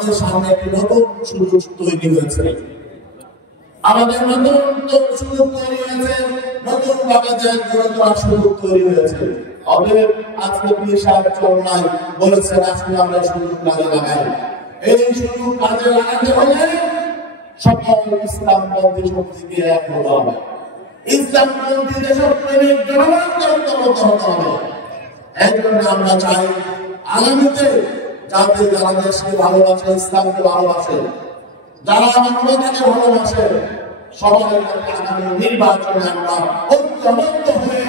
আমাদের সামনে একটি নতুন সুযোগ তৈরি হয়েছে। আমাদের নতুন সুযোগ তৈরি হয়েছে, নতুন ভাবে যে গুরুত্ব সুযোগ তৈরি হয়েছে। অতএব আজকে পীর সাহেব চরমায় বলেছেন আসলে আমরা সুযোগ কাজে লাগাই। এই সুযোগ কাজে লাগাতে হলে সকল ইসলামপন্থী শক্তিকে এক হতে হবে, ইসলামপন্থী দেশপ্রেমিক জনগণকে ঐক্যবদ্ধ হতে হবে। এর জন্য আমরা চাই আগামীতে যাতে যারা দেশকে ভালোবাসে, ইসলামকে ভালোবাসে, যারা মানবতাকে ভালোবাসে, সবাই আগামী নির্বাচনে আমরা ঐক্যবদ্ধ হয়ে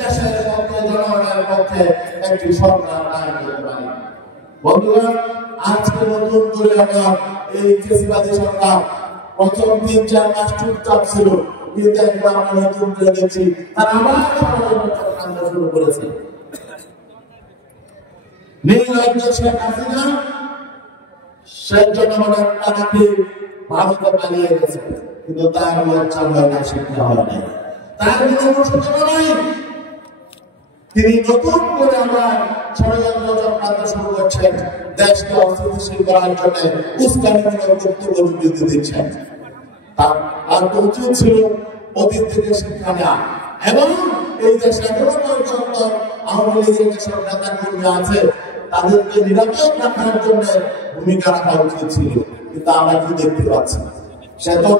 দেশের পক্ষে, জনগণের পক্ষে একটি সরকার কায়েম করতে পারি। বন্ধুরা, আজকে নতুন করে আমরা এই ফেসিবাদী সরকার প্রথম ৩-৪ মাস চুপচাপ ছিল, কিন্তু একবার আমরা নতুন করে দেখছি তারা আবার ষড়যন্ত্র শুরু করেছে। নির্লজ্জ শেখ হাসিনা শেখ জনগণের টাকাকে ভারতে পালিয়ে গেছে, কিন্তু তার লজ্জা হয় না, শিক্ষা হয় না, তার কোনো অনুশোচনা নাই। তিনি নতুন করে আমরা ষড়যন্ত্র চক্রান্ত শুরু করছেন, দেশকে অস্থিতিশীল করার জন্য উস্কানিমূলক বক্তব্য বিবৃতি দিচ্ছেন। তার উচিত ছিল অতীত থেকে শিক্ষা নেওয়া এবং এই দেশে এখনো পর্যন্ত আওয়ামী লীগের যেসব নেতা কর্মী আছে তাদেরকে নিরাপদ রাখার জন্য ভূমিকা রাখা উচিত ছিল, কিন্তু আমরা কি দেখতে পাচ্ছি? সে তো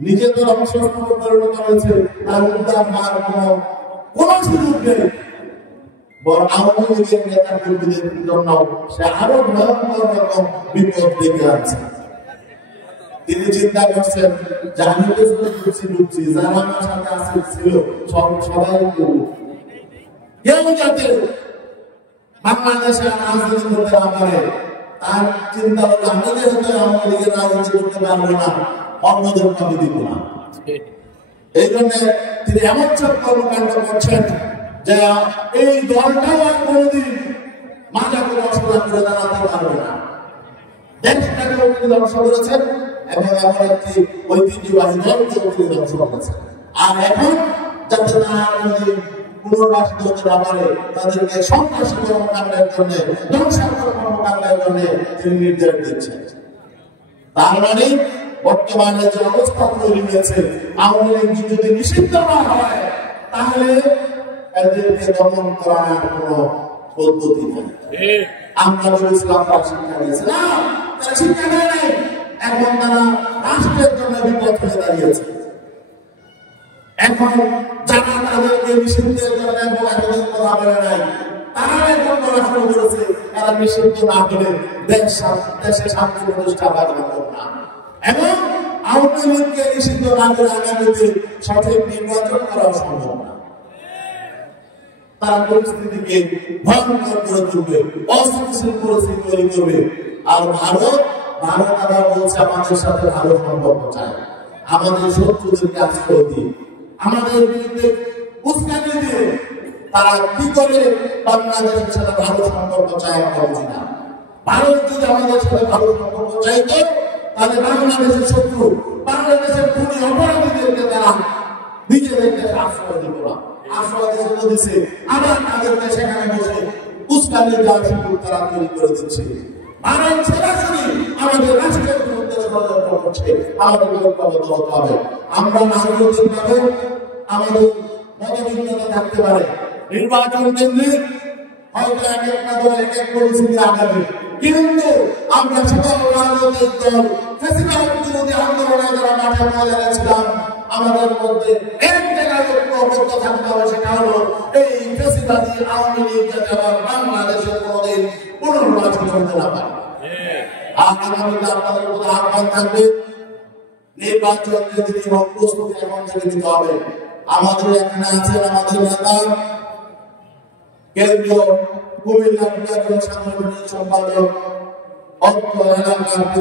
নিজে তো ধ্বংসস্তূপে পরিণত হয়েছে, তার মধ্যে আমার কোনো সুযোগ নেই। বরং আওয়ামী লীগের নেতা কর্মীদের জন্য সে আরো ভয়ঙ্কর রকম বিপদ ডেকে আনছে। তিনি চিন্তা করছেন যে আমি ঢুকছি, যারা আমার সাথে ছিল সবাই কেউ যাতে বাংলাদেশে রাজনীতি করতে না পারে, তার চিন্তা হলো আমি যেহেতু আওয়ামী লীগের রাজনীতি করতে পারবো না, অন্যদের আমি দিব না। এই জন্য তিনি এমন সব কর্মকাণ্ড করছেন যে এই দলটাও আর কোনোদিন মাথা করে অসলা করে দাঁড়াতে পারবে না। দেশটাকেও তিনি ধ্বংস করেছেন এবং এমন একটি ঐতিহ্যবাহী দলকেও তিনি ধ্বংস করেছেন। আর এখন যাতে তারা কোনোদিন পুনর্বাসিত হতে না পারে, তাদেরকে সন্ত্রাসী কর্মকাণ্ডের জন্য, ধ্বংসাত্মক কর্মকাণ্ডের জন্য তিনি নির্দেশ দিচ্ছেন। তার মানে বর্তমানে যে অবস্থা তৈরি হয়েছে, আওয়ামী লীগ যদি নিষিদ্ধ না হয় তাহলে এদেরকে দমন করার কোনো পদ্ধতি নেই। আমরা বলেছিলাম তারা শিক্ষা দিয়েছে না, তারা শিক্ষা দেয় নাই। এখন তারা রাষ্ট্রের জন্য বিপদ হয়ে দাঁড়িয়েছে। এখন যারা তাদেরকে নিষিদ্ধের জন্য এতদিন কথা বলে নাই, তারা এখন বলা শুরু করেছে তারা নিষিদ্ধ না হলে দেশে শান্তি প্রতিষ্ঠা পাবে না এবং আওয়ামী লীগকে নিষিদ্ধ না করে আগামীতে সঠিক নির্বাচন করা সম্ভব না। তারা পরিস্থিতিকে ভয়ঙ্কর করে তুলবে, অস্থিতিশীল পরিস্থিতি তৈরি করবে। আর ভারত আবার বলছে আমাদের সাথে ভালো সম্পর্ক চায়, আমাদের শত্রুদেরকে আশ্রয় দিয়ে, আমাদের বিরুদ্ধে উস্কানি দিয়ে তারা কি করে বাংলাদেশের সাথে ভালো সম্পর্ক চায় আমরা বুঝি না। ভারত যদি আমাদের সাথে ভালো সম্পর্ক চাইতো তাহলে বাংলাদেশের শত্রু, বাংলাদেশের খুনি অপরাধীদেরকে তারা নিজেদের দেশে আশ্রয় দিত না, আশ্রয় দিচ্ছে, আবার তাদেরকে সেখানে বসে উস্কানি দেওয়ার সুযোগ তারা তৈরি করে দিচ্ছে। ভারত সরাসরি আমাদের রাষ্ট্রের বিরুদ্ধে ষড়যন্ত্র করছে, আমাদের ঐক্যবদ্ধ হতে হবে। আমরা রাজনৈতিকভাবে আমাদের মতভিন্নতা থাকতে পারে, নির্বাচন কেন্দ্রিক হয়তো এক একটা দল এক এক পরিস্থিতি আগাবে, কিন্তু আমরা সকল রাজনৈতিক দল ফেসিবাদ বিরোধী আন্দোলনে যারা মাঠে ময়দানে ছিলাম, আমাদের মধ্যে এক জায়গায় ঐক্যবদ্ধ থাকতে হবে, সেটা হলো এই ফেসিবাদী আওয়ামী লীগ যাতে আবার বাংলাদেশের কোনোদিন পুনর্বাসিত হতে না পারে। আর আগামীতে আপনাদের মধ্যে আহ্বান থাকবে, নির্বাচন কেন্দ্রিক প্রস্তুতি এখন থেকে নিতে হবে। আমাদের এখানে আছেন আমাদের নেতা, কেন্দ্রীয় কুমিল্লা বিভাগীয় সাংগঠনিক সম্পাদক অত্র এলাকার